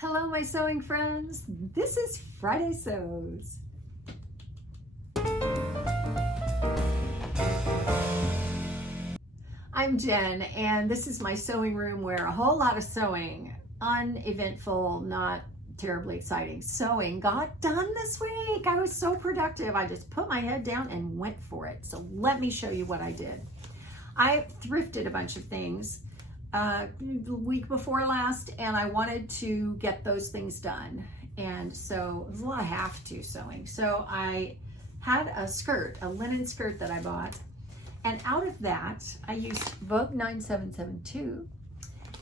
Hello, my sewing friends. This is Friday Sews. I'm Jen, and this is my sewing room where a whole lot of sewing, uneventful, not terribly exciting sewing, got done this week. I was so productive. I just put my head down and went for it. So let me show you what I did. I thrifted a bunch of things the week before last, and I wanted to get those things done. And so it was a lot of have-to sewing. So I had a skirt, a linen skirt that I bought, and out of that I used Vogue 9772,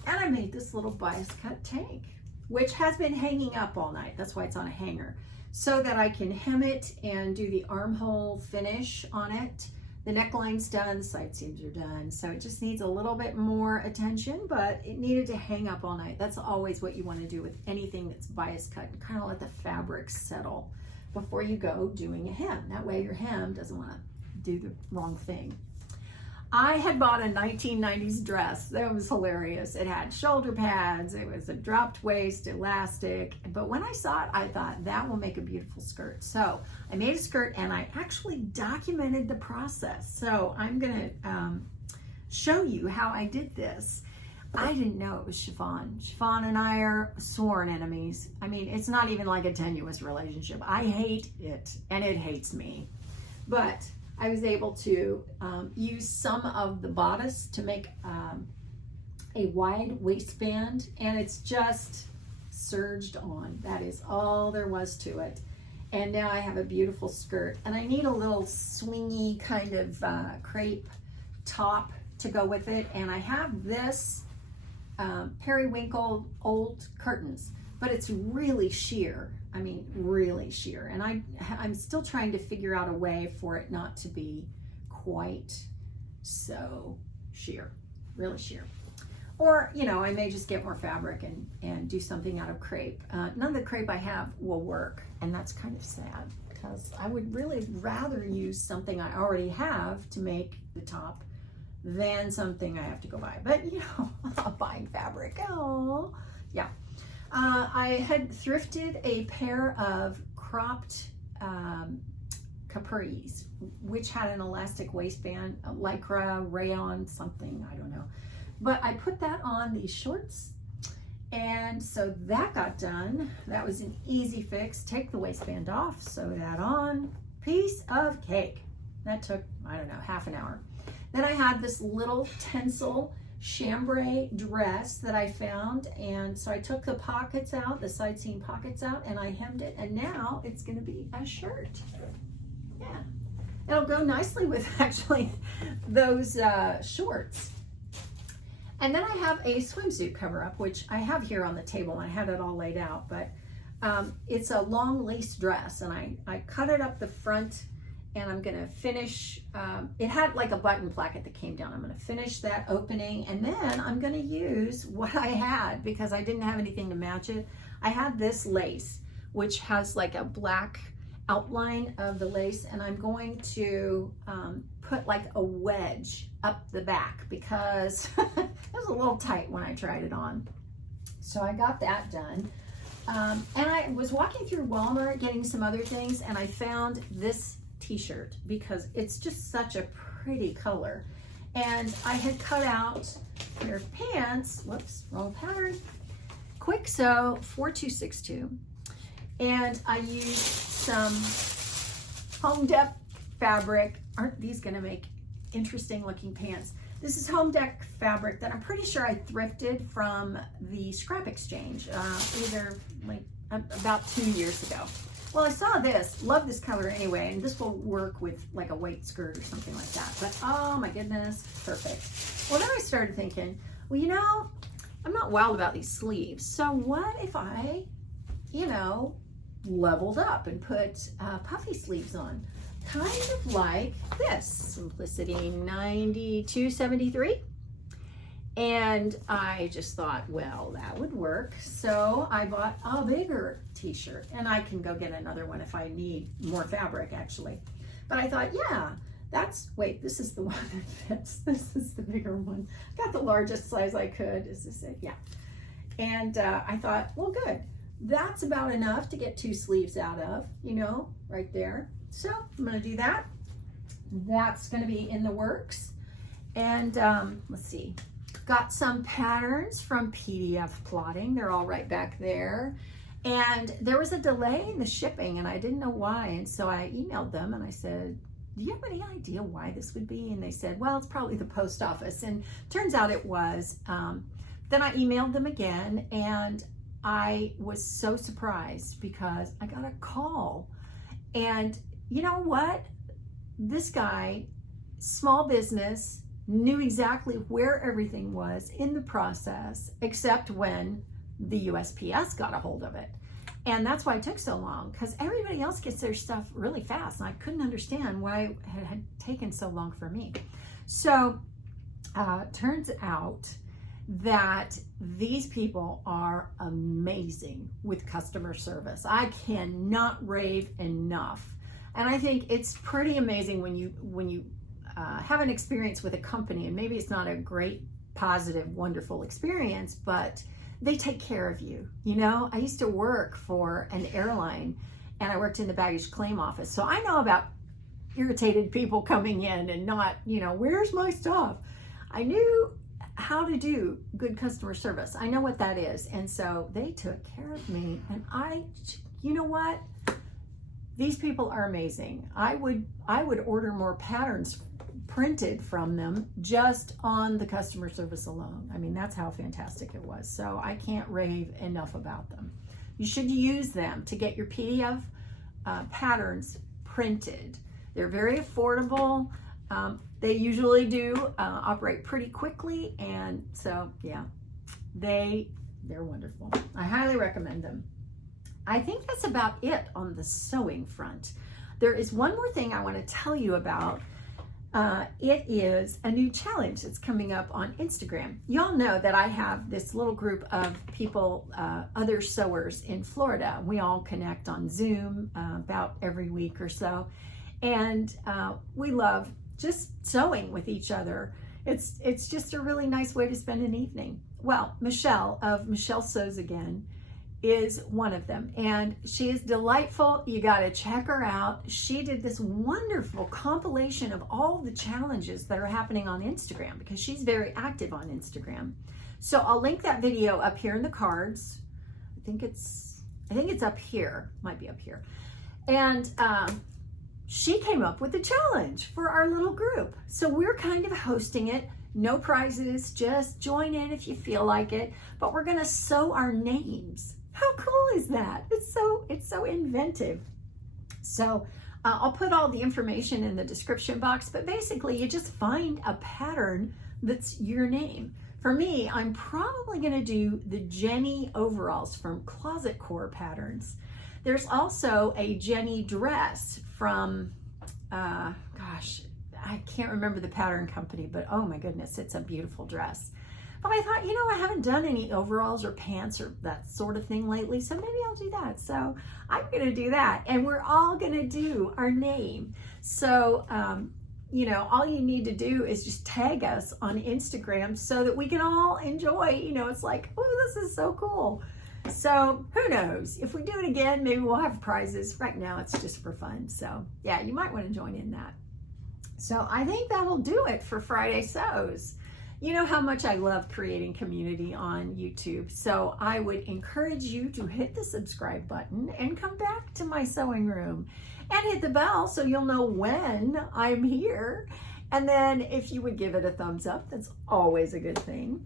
and I made this little bias cut tank, which has been hanging up all night. That's why it's on a hanger, so that I can hem it and do the armhole finish on it. The neckline's done, the side seams are done, so it just needs a little bit more attention, but it needed to hang up all night. That's always what you want to do with anything that's bias cut, and kind of let the fabric settle before you go doing a hem. That way your hem doesn't want to do the wrong thing. I had bought a 1990s dress that was hilarious. It had shoulder pads, it was a dropped waist, elastic, but when I saw it, I thought that will make a beautiful skirt. So I made a skirt, and I actually documented the process. So I'm gonna show you how I did this. I didn't know it was chiffon. Chiffon and I are sworn enemies. I mean, it's not even like a tenuous relationship. I hate it, and it hates me. But I was able to use some of the bodice to make a wide waistband, and it's just serged on. That is all there was to it. And now I have a beautiful skirt, and I need a little swingy kind of crepe top to go with it. And I have this periwinkle old curtains, but it's really sheer. I mean, really sheer. And I'm still trying to figure out a way for it not to be quite so sheer, really sheer. Or, you know, I may just get more fabric and do something out of crepe. None of the crepe I have will work, and that's kind of sad, because I would really rather use something I already have to make the top than something I have to go buy. But, you know, buying fabric, oh, yeah. I had thrifted a pair of cropped capris, which had an elastic waistband, a lycra, rayon, something, I don't know. But I put that on these shorts, and so that got done. That was an easy fix. Take the waistband off, sew that on, piece of cake. That took, I don't know, half an hour. Then I had this little tinsel chambray dress that I found, and so I took the pockets out, the side seam pockets out, and I hemmed it, and now it's going to be a shirt. Yeah, it'll go nicely with actually those shorts. And then I have a swimsuit cover up, which I have here on the table. I had it all laid out, but it's a long lace dress, and I cut it up the front, and I'm gonna finish, it had like a button placket that came down. I'm gonna finish that opening, and then I'm gonna use what I had, because I didn't have anything to match it. I had this lace, which has like a black outline of the lace, and I'm going to put like a wedge up the back, because it was a little tight when I tried it on. So I got that done. And I was walking through Walmart getting some other things, and I found this t-shirt because it's just such a pretty color. And I had cut out a pair of pants, whoops, wrong pattern, quick sew 4262, and I used some Home Depot fabric. Aren't these gonna make interesting looking pants? This is Home Depot fabric that I'm pretty sure I thrifted from the scrap exchange either like about 2 years ago. Well, I saw this, love this color anyway, and this will work with like a white skirt or something like that. But oh my goodness, perfect. Well, then I started thinking, well, you know, I'm not wild about these sleeves. So what if I, you know, leveled up and put puffy sleeves on? Kind of like this, Simplicity 9273. And I just thought, well, that would work. So I bought a bigger t-shirt, and I can go get another one if I need more fabric, actually. But I thought, yeah, wait, this is the one that fits. This is the bigger one. Got the largest size I could. Is this it? Yeah. And I thought, well, good. That's about enough to get 2 sleeves out of, you know, right there. So I'm gonna do that. That's gonna be in the works. And let's see, got some patterns from PDF Plotting. They're all right back there. And there was a delay in the shipping and I didn't know why. And so I emailed them and I said, do you have any idea why this would be? And they said, well, it's probably the post office. And turns out it was. Then I emailed them again and I was so surprised because I got a call. And you know what? This guy, small business, knew exactly where everything was in the process, except when the USPS got a hold of it. And that's why it took so long, because everybody else gets their stuff really fast. And I couldn't understand why it had taken so long for me. So turns out that these people are amazing with customer service. I cannot rave enough. And I think it's pretty amazing when you have an experience with a company, and maybe it's not a great, positive, wonderful experience, but they take care of you. You know, I used to work for an airline and I worked in the baggage claim office. So I know about irritated people coming in and not, you know, where's my stuff? I knew how to do good customer service. I know what that is. And so they took care of me, and you know what? These people are amazing. I would order more patterns printed from them just on the customer service alone. I mean, that's how fantastic it was. So I can't rave enough about them. You should use them to get your PDF patterns printed. They're very affordable. They usually do operate pretty quickly, and so yeah, they're wonderful. I highly recommend them. I think that's about it on the sewing front. There is one more thing I want to tell you about. It is a new challenge that's coming up on Instagram. Y'all know that I have this little group of people, other sewers in Florida. We all connect on Zoom about every week or so, and we love just sewing with each other. It's just a really nice way to spend an evening. Well, Michelle of Michelle Sews Again is one of them, and she is delightful. You got to check her out. She did this wonderful compilation of all the challenges that are happening on Instagram, because she's very active on Instagram. So I'll link that video up here in the cards. I think it's up here, might be up here. And she came up with a challenge for our little group. So we're kind of hosting it. No prizes, just join in if you feel like it. But we're gonna sew our names. How cool is that? It's so inventive. So I'll put all the information in the description box, but basically you just find a pattern that's your name. For me, I'm probably gonna do the Jenny overalls from Closet Core Patterns. There's also a Jenny dress from, gosh, I can't remember the pattern company, but oh my goodness, it's a beautiful dress. But I thought, you know, I haven't done any overalls or pants or that sort of thing lately, so maybe I'll do that. So I'm gonna do that, and we're all gonna do our name. So, you know, all you need to do is just tag us on Instagram so that we can all enjoy, you know, it's like, oh, this is so cool. So who knows, if we do it again, maybe we'll have prizes. Right now it's just for fun. So yeah, you might want to join in that. So I think that'll do it for Friday Sews. You know how much I love creating community on YouTube. So I would encourage you to hit the subscribe button and come back to my sewing room and hit the bell so you'll know when I'm here. And then if you would give it a thumbs up, that's always a good thing.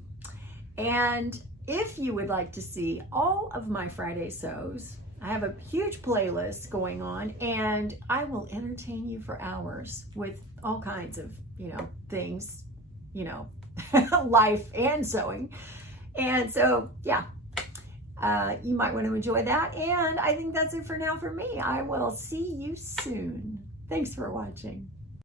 And if you would like to see all of my Friday sews, I have a huge playlist going on, and I will entertain you for hours with all kinds of, you know, things, you know, life and sewing. And so, yeah, you might want to enjoy that. And I think that's it for now for me. I will see you soon. Thanks for watching.